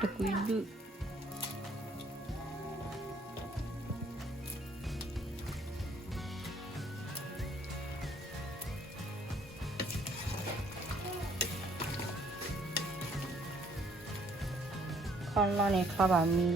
ตะกุยดื้อคอนเราเนี่ยค่ะแบบมี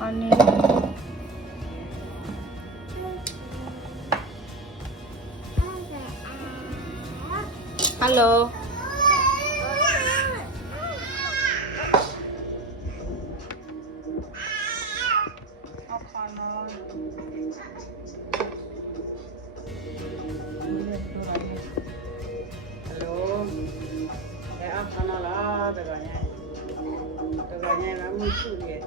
อันนี้ฮัลโหลเอาคอนอนHalo, apa kana lah teganya memang muncul dia.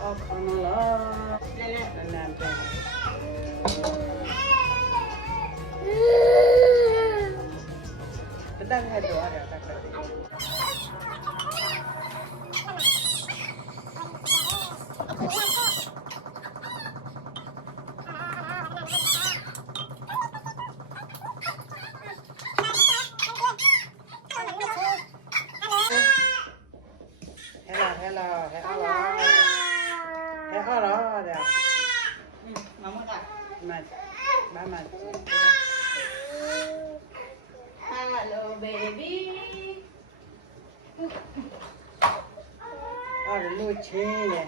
Oh kana lah, nenek. Betul ada tak ada. Hello dah. Mama tak Mama. Hello baby Ada lucu ni.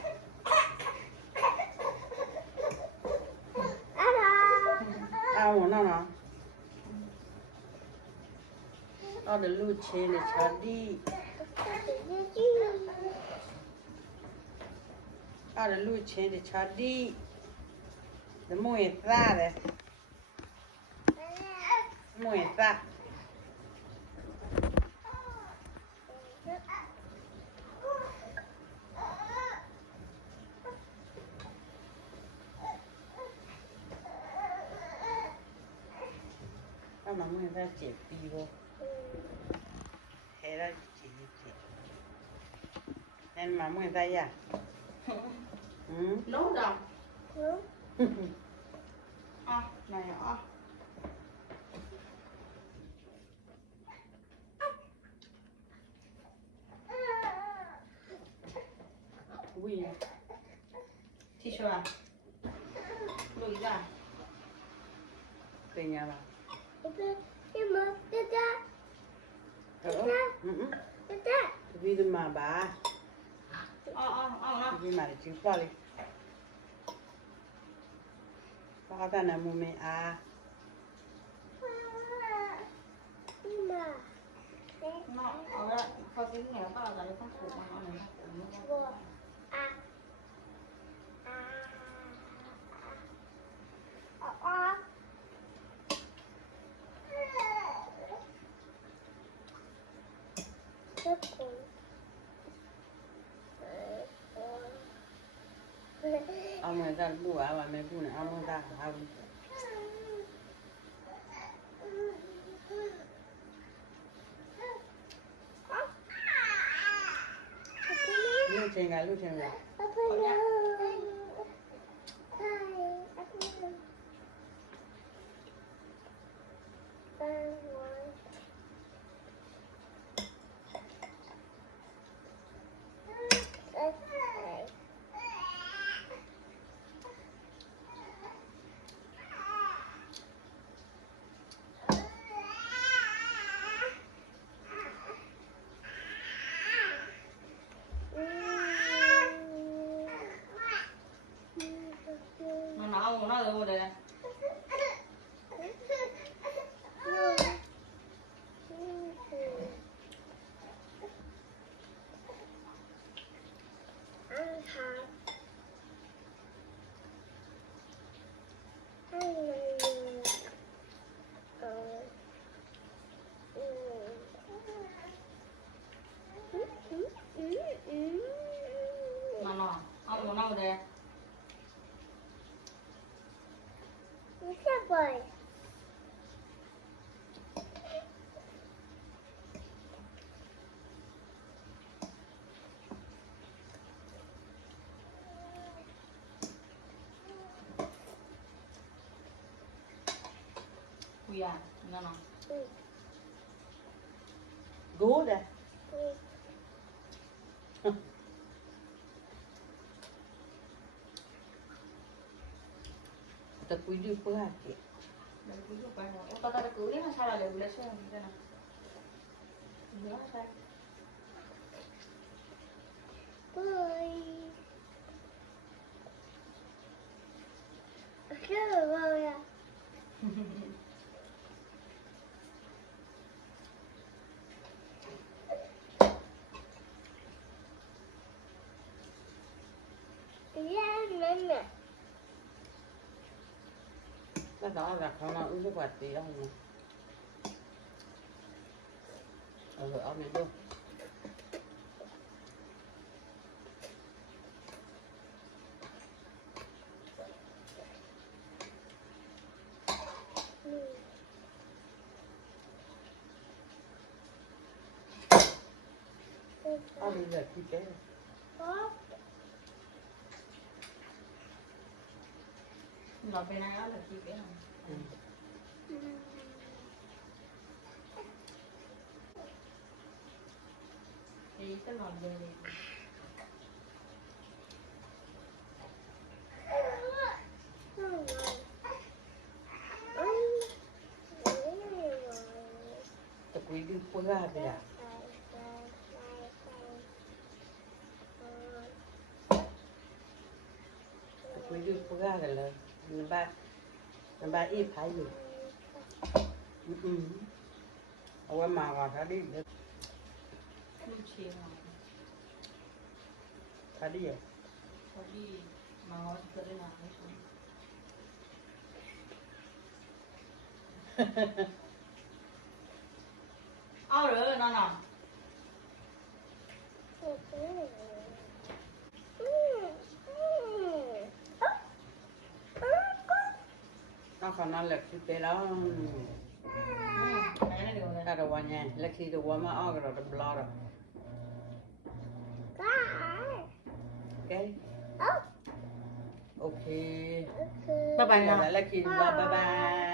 Awak mana? Ada lucu ni cari. Ada lucu ni cari. Semua itu deh. Semua itu. Mà người ta chỉ pi vô, thế ra chỉ nên mà người ta à, nấu đâu này hả ui, tissue à lùi ra về nhà bà, vì đừng mà bà, vì mà để chịu bao đi, bao ta là mua mẹ à, nó ở đây có tiếng nghèo có là không phụ mà nó này ông người ta bùa và mẹ bùa này ông người ta ông lưu trình là nó được rồi đây. Nó ông nó đây. Kuya, nó. gố đây tập quý đi bữa hạt chị Để cứ chụp bài rồi. Em ta cứ đến là sao là đều lấy xem thế nào. Nhớ sao? cái đó là không nó uống nước quạt gì đâu mà rồi ông này đâu ông đi về khi kế Nó bên này là chi cái nào? Thì cái lò về tập quý đi bữa hạt gì à tập quý đi bữa hạt là ba ít phải gì ông mà vào phải đi được lúc chiều nào phải đi à có đi mà nói chuyện đây nào hay không? Rồi nó nào. nó còn nó lực cái tế đó Cái này được rồi. ta đâu nha lực khi đâu qua mà ở rồi nó blur rồi ok Bye bye là nào. lực khi bye bye